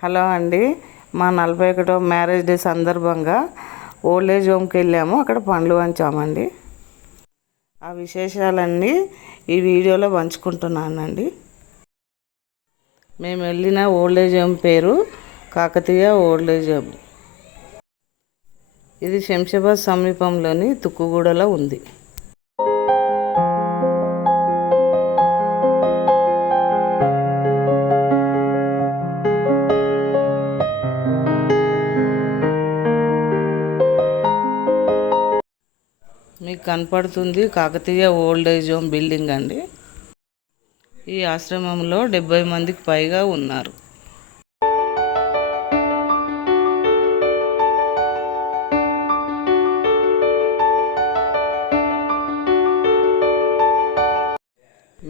Hello అండి, మా 41వ marriage day సందర్భంగా ఓల్డ్ ఏజ్ హోమ్కి వెళ్ళాము. అక్కడ పండ్లు పంచామండి. ఆ విశేషాలన్నీ ఈ వీడియోలో పంచుకుంటున్నానండి. మేము వెళ్ళిన ఓల్డ్ ఏజ్ హోమ్ పేరు కాకతీయ ఓల్డ్ ఏజ్ హోమ్. ఇది శంషాబాద్ సమీపంలోని తుక్కుగూడలో ఉంది. మీకు కనపడుతుంది Kakatiya old age home building అండి. ఈ ఆశ్రమంలో 70 మందికి పైగా ఉన్నారు.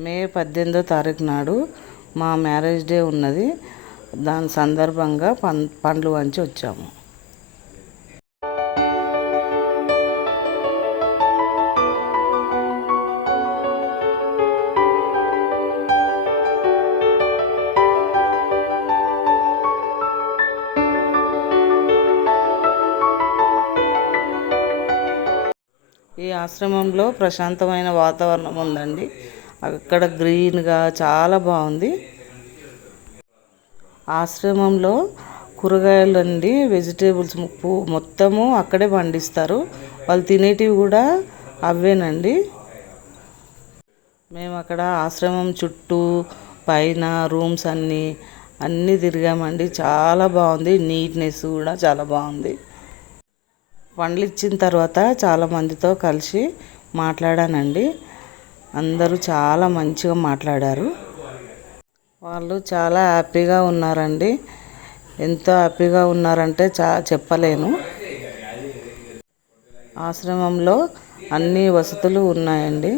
మే 18వ తారీఖు నాడు మా మ్యారేజ్ డే ఉన్నది. దాని సందర్భంగా పండ్లు పంచి వచ్చాము. ఈ ఆశ్రమంలో ప్రశాంతమైన వాతావరణం ఉందండి. అక్కడ గ్రీన్గా చాలా బాగుంది. ఆశ్రమంలో కూరగాయలు అండి, వెజిటేబుల్స్ మొత్తము అక్కడే పండిస్తారు. వాళ్ళు తినేటివి కూడా అవేనండి. మేము అక్కడ ఆశ్రమం చుట్టూ పైన రూమ్స్ అన్నీ తిరిగామండి. చాలా బాగుంది. నీట్నెస్ కూడా చాలా బాగుంది. పండ్లు ఇచ్చిన తర్వాత చాలా మందితో కలిసి మాట్లాడానండి. అందరూ చాలా మంచిగా మాట్లాడారు. వాళ్ళు చాలా హ్యాపీగా ఉన్నారండి. ఎంతో హ్యాపీగా ఉన్నారంటే చెప్పలేను. ఆశ్రమంలో అన్ని వసతులు ఉన్నాయండి.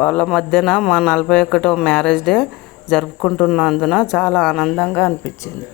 వాళ్ళ మధ్యన మా 41వ మ్యారేజ్ డే జరుపుకుంటున్నందున చాలా ఆనందంగా అనిపించింది.